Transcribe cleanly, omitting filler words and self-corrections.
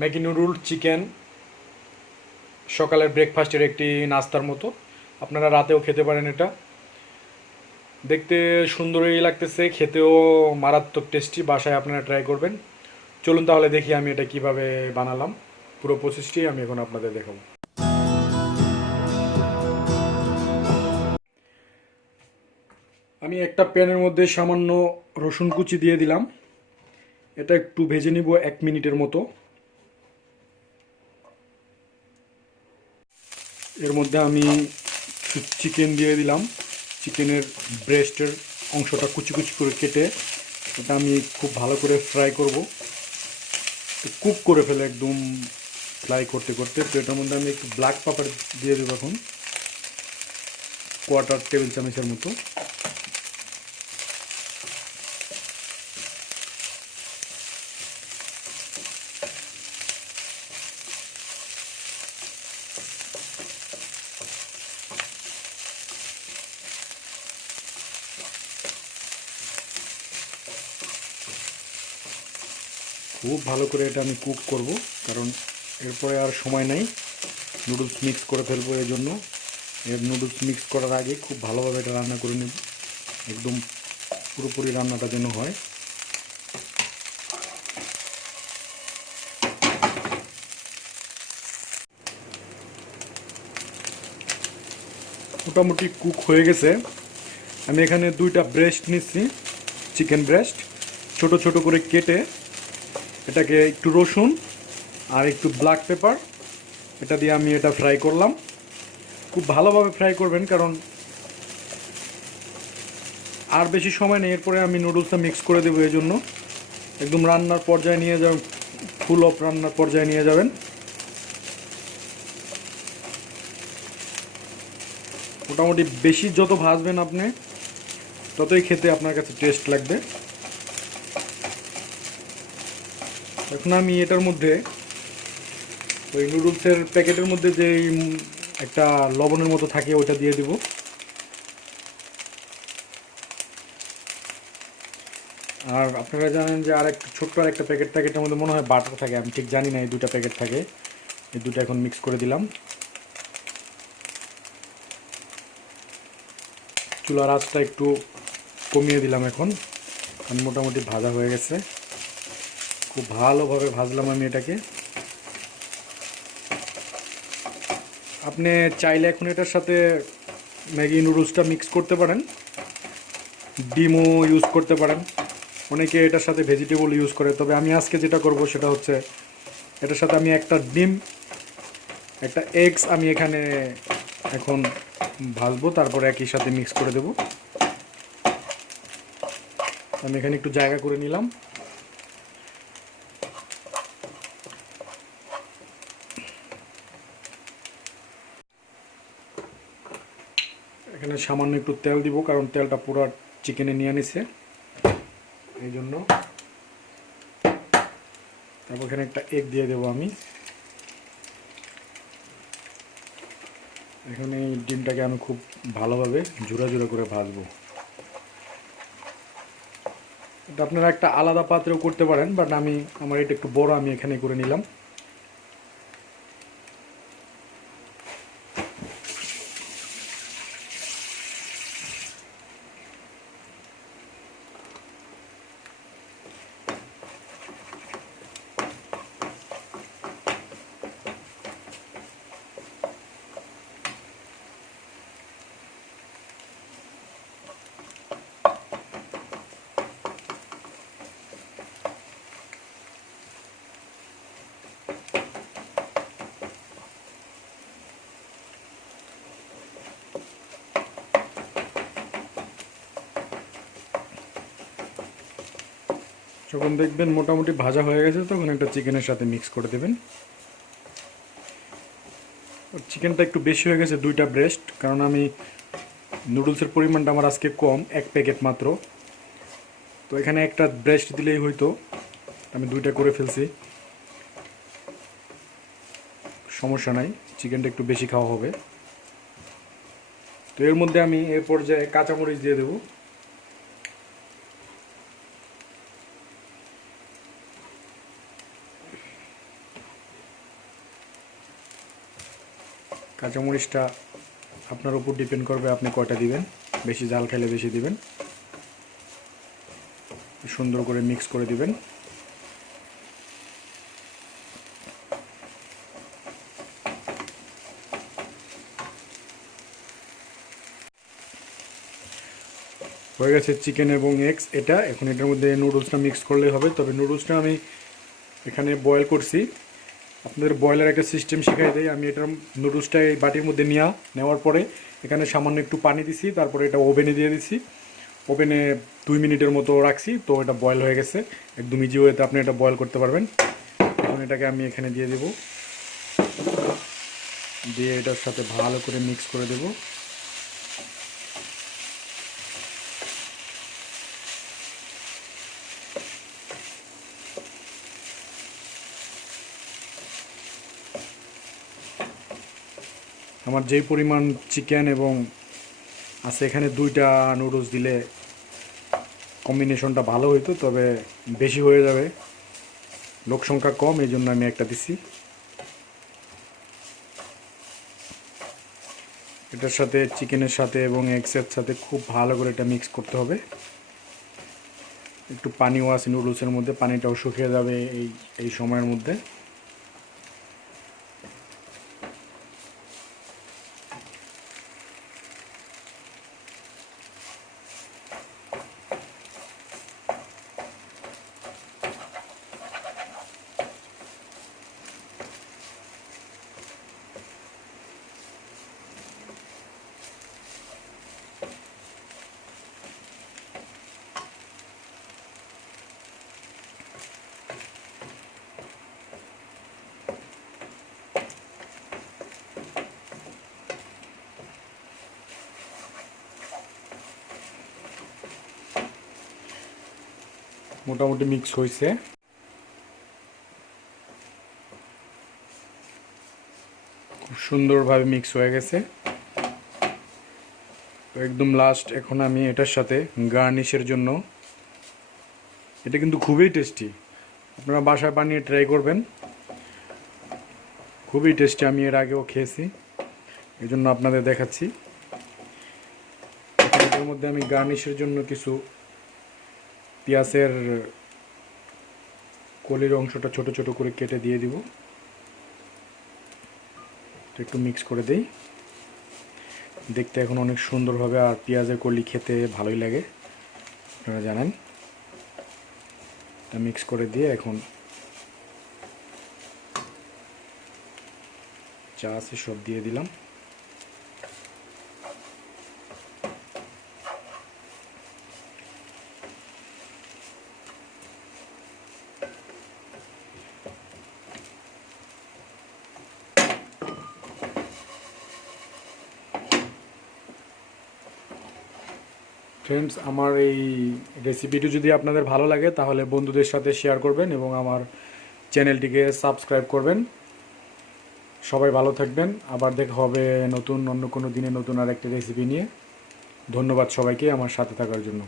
Maggi noodle chicken সকালের ব্রেকফাস্টের একটি নাস্তার মতো। আপনারা রাতেও খেতে পারেন এটা। দেখতে সুন্দরই লাগতেছে, খেতেও মারাত্মক টেস্টি। বাসায় আপনারা ট্রাই করবেন। চলুন তাহলে দেখি আমি এটা কিভাবে বানালাম। পুরো প্রসেসটি আমি এখন আপনাদের দেখাবো। আমি একটা প্যানের মধ্যে সামান্য রসুন কুচি দিয়ে দিলাম। এটা একটু ভেজে নিব 1 মিনিটের মতো। এর মধ্যে আমি চিকেন দিয়ে দিলাম। চিকেনের ব্রেস্টের অংশটা কুচি কুচি করে কেটে এটা আমি খুব ভালো করে ফ্রাই করব, কুক করে ফেলে একদম ফ্রাই করতে করতে। তো এটার মধ্যে আমি একটু ব্ল্যাক পেপার দিয়ে দেবো এখন, কোয়ার্টার টেবিল চামচের মতো। খুব ভালো করে এটা আমি কুক করব, কারণ এরপরে আর সময় নাই। নুডলস মিক্স করে ফেলবো, এই জন্য নুডলস মিক্স করার আগে খুব ভালোভাবে এটা রান্না করে নেব, একদম পুরোপুরি রান্নাটা যেন হয়। মোটামুটি কুক হয়ে গেছে। আমি এখানে 2টা ব্রেস্ট নিচ্ছি, চিকেন ব্রেস্ট ছোট ছোট করে কেটে এটাকে একটু রসুন আর একটু ব্ল্যাক পেপার এটা দিয়ে আমি এটা ফ্রাই করলাম। খুব ভালোভাবে ফ্রাই করবেন, কারণ আর বেশি সময় নেই। এরপরে আমি নুডলসটা মিক্স করে দেবো, এই জন্য একদম রান্নার পর্যায়ে নিয়ে যাবেন, ফুল অফ রান্নার পর্যায়ে নিয়ে যাবেন। মোটামুটি বেশি যত ভাজবেন আপনি, ততই খেতে আপনার কাছে টেস্ট লাগবে। এখন আমি এটার মধ্যে ওই নুডলসের প্যাকেটের মধ্যে যে একটা লবণের মতো থাকে ওটা দিয়ে দিব। আর আপনারা জানেন যে আর একটা ছোট্ট আর একটা প্যাকেট থাকে, এটার মধ্যে মনে হয় বাটার থাকে, আমি ঠিক জানি না। এই 2টা প্যাকেট থাকে, এই 2টা এখন মিক্স করে দিলাম। চুলার আঁচটা একটু কমিয়ে দিলাম এখন, কারণ মোটামুটি ভাজা হয়ে গেছে। খুব ভালোভাবে ভাজলাম আমি এটাকে। আপনি চাইলে এখন এটার সাথে ম্যাগি নুডলসটা মিক্স করতে পারেন, ডিমও ইউজ করতে পারেন। অনেকে এটার সাথে ভেজিটেবল ইউজ করে, তবে আমি আজকে যেটা করব সেটা হচ্ছে এটার সাথে আমি একটা ডিম, একটা এগস আমি এখানে এখন ভাজবো, তারপরে একই সাথে মিক্স করে দেব। আমি এখানে একটু জায়গা করে নিলাম। এখানে সামান্য একটু তেল দিব, কারণ তেলটা পুরো চিকেনে নিয়ে নিছে, এই জন্য। তারপর এখানে একটা এগ দিয়ে দেবো আমি। এখন এই ডিমটাকে আমি খুব ভালোভাবে ঝুরা ঝুরা করে ভাজবো। এটা আপনারা একটা আলাদা পাত্রেও করতে পারেন, বাট আমার এটা একটু বড়, আমি এখানে করে নিলাম। যখন দেখবেন মোটামুটি ভাজা হয়ে গেছে, তখন একটা চিকেনের সাথে মিক্স করে দেবেন। চিকেনটা একটু বেশি হয়ে গেছে, 2টা ব্রেস্ট, কারণ আমি নুডলসের পরিমাণটা আমার আজকে কম, 1 প্যাকেট মাত্র। তো এখানে একটা ব্রেস্ট দিলেই হয়তো, আমি 2টা করে ফেলছি, সমস্যা নাই। চিকেনটা একটু বেশি খাওয়া হবে। তো এর মধ্যে আমি এর পর্যায়ে কাঁচামরিচ দিয়ে দেবো। কাঁচামরিচটা আপনার উপর ডিপেন্ড করবে আপনি কয়টা দিবেন, বেশি ঝাল খেলে বেশি দিবেন। সুন্দর করে মিক্স করে দিবেন। হয়ে গেছে চিকেন এবং এগস এটা। এখন এটার মধ্যে নুডলসটা মিক্স করলেই হবে। তবে নুডলসটা আমি এখানে বয়েল করছি, আপনাদের বয়েলের একটা সিস্টেম শিখাই দেয়। আমি এটার নুডলসটা এই বাটির মধ্যে নেওয়ার পরে এখানে সামান্য একটু পানি দিছি, তারপরে এটা ওভেনে দিয়ে দিছি। ওভেনে 2 মিনিটের মতো রাখছি, তো এটা বয়েল হয়ে গেছে। একদম ইজি ওয়েতে আপনি এটা বয়েল করতে পারবেন। এখন এটাকে আমি এখানে দিয়ে দেব, দিয়ে এটার সাথে ভালো করে মিক্স করে দেব। আমার যেই পরিমাণ চিকেন এবং আছে এখানে 2টা নুডলস দিলে কম্বিনেশনটা ভালো হইতো, তবে বেশি হয়ে যাবে, লোক সংখ্যা কম, এই জন্য আমি একটা দিছি। এটার সাথে চিকেনের সাথে এবং এগসের সাথে খুব ভালো করে এটা মিক্স করতে হবে। একটু পানিও আছে নুডলসের মধ্যে, পানিটাও শুকিয়ে যাবে এই সময়ের মধ্যে। মোটামুটি মিক্স হয়েছে। খুব সুন্দরভাবে মিক্স হয়ে গেছে। তো একদম লাস্ট এখন আমি এটার সাথে গার্নিশের জন্য, এটা কিন্তু খুবই টেস্টি, আপনারা বাসায় বানিয়ে ট্রাই করবেন, খুবই টেস্টি। আমি এর আগেও খেয়েছি, এই জন্য আপনাদের দেখাচ্ছি। এটার মধ্যে আমি গার্নিশের জন্য কিছু পেঁয়াজের কলির অংশটা ছোট ছোট করে কেটে দিয়ে দিব। একটু মিক্স করে দেই, দেখতে এখন অনেক সুন্দর হবে, আর পেঁয়াজের কলি খেতে ভালোই লাগে, আপনারা জানেন। এটা মিক্স করে দিয়ে এখন যা আছে সব দিয়ে দিলাম। ফ্রেন্ডস, আমার এই রেসিপিটি যদি আপনাদের ভালো লাগে তাহলে বন্ধুদের সাথে শেয়ার করবেন এবং আমার চ্যানেলটিকে সাবস্ক্রাইব করবেন। সবাই ভালো থাকবেন, আবার দেখা হবে নতুন অন্য কোনো দিনে নতুন আর একটা রেসিপি নিয়ে। ধন্যবাদ সবাইকে আমার সাথে থাকার জন্য।